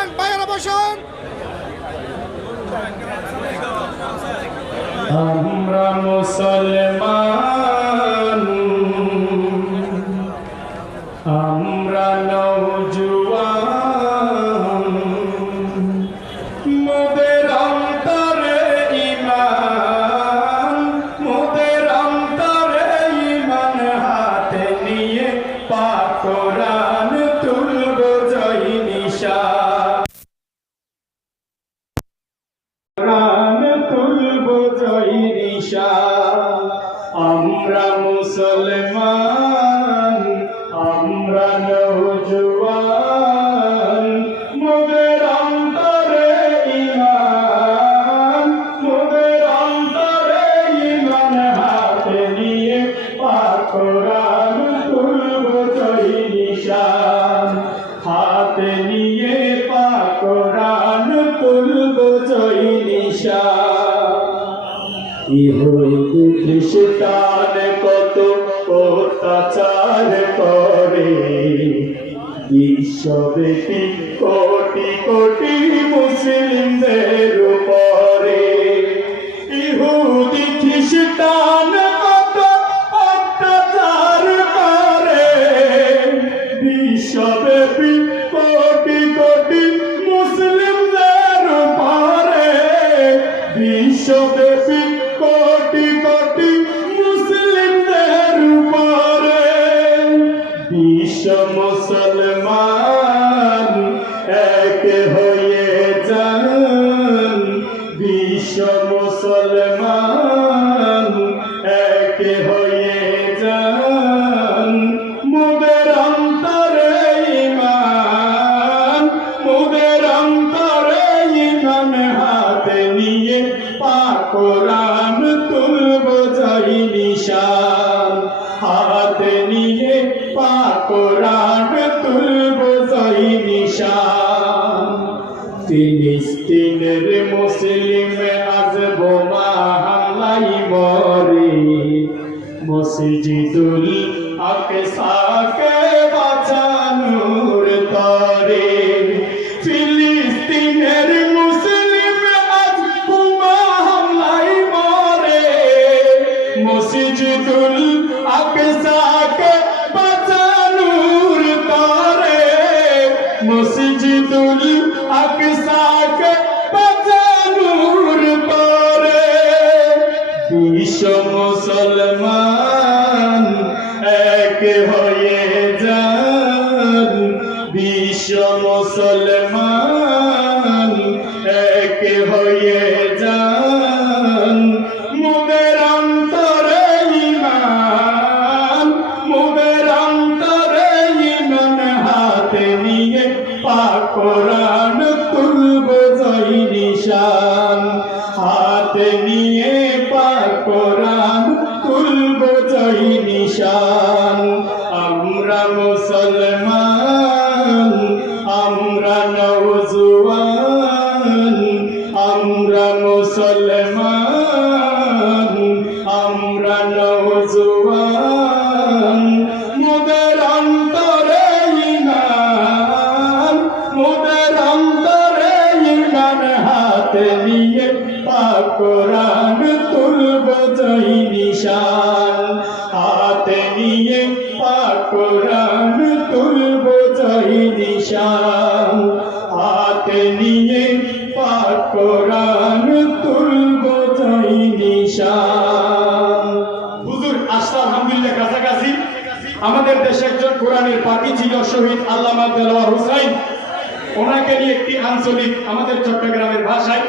বসেন বাইরে বসেন। আমরা মুসলমান। তুলব আমরা মুসলমান, আমরা নৌজওয়ান মোদের অন্তরে ইমান মোদের অন্তরে ইমান হাতে নিয়ে পাকরান তুলব জয় ইহুদ খ্রিস্টান কত অত্যাচার করে? বিশ্বব্যাপী কোটি কোটি মুসলিমদের উপরে এক হয়ে যান বিশ্ব মুসলমান। এক হয়ে ফিলিস্তিনের মুসলিম আজ বোমা হামলাই মরে। মসজিদুল আকসাকে বাঁচানোর তরে। ফিলিস্তিনের মুসলিম আজ বোমা হামলাই মরে। মসজিদুল আকসাকে বাঁচানোর তরে। মসজিদুল আকসাকে বিশ্ব মুসলমান এক হয়ে যান। বিশ্ব মুসলমান এক হয়ে যান। মুদের অন্তরে ইমান মুদের অন্তরে ইমান হাতে নিয়ে পাকরান তুলব জয় নিশান। হাতে নিয়ে নিশান আমরা মুসলমান, আমরা নওজুয়ান, আমরা মুসলমান, আমরা নওজুয়ান। মুদের অন্তরে ইমান মুদের অন্তরে ইমান হাতে নিয়ে পাকরান তুলব জয় নিশান। হাতে নিয়ে পাকরান তুলব জয় নিশান। হাতে নিয়ে পাকরান তুলব জয় নিশান। হুজুর আসলে আলহামদুলিল্লাহ, কাছাকাছি। আমাদের দেশে একজন কোরআনের পাখি ছিল, শহীদ আল্লামা দেলোয়ার হুসাইন। ওনাকে নিয়ে একটি আঞ্চলিক আমাদের চট্টগ্রামের ভাষায়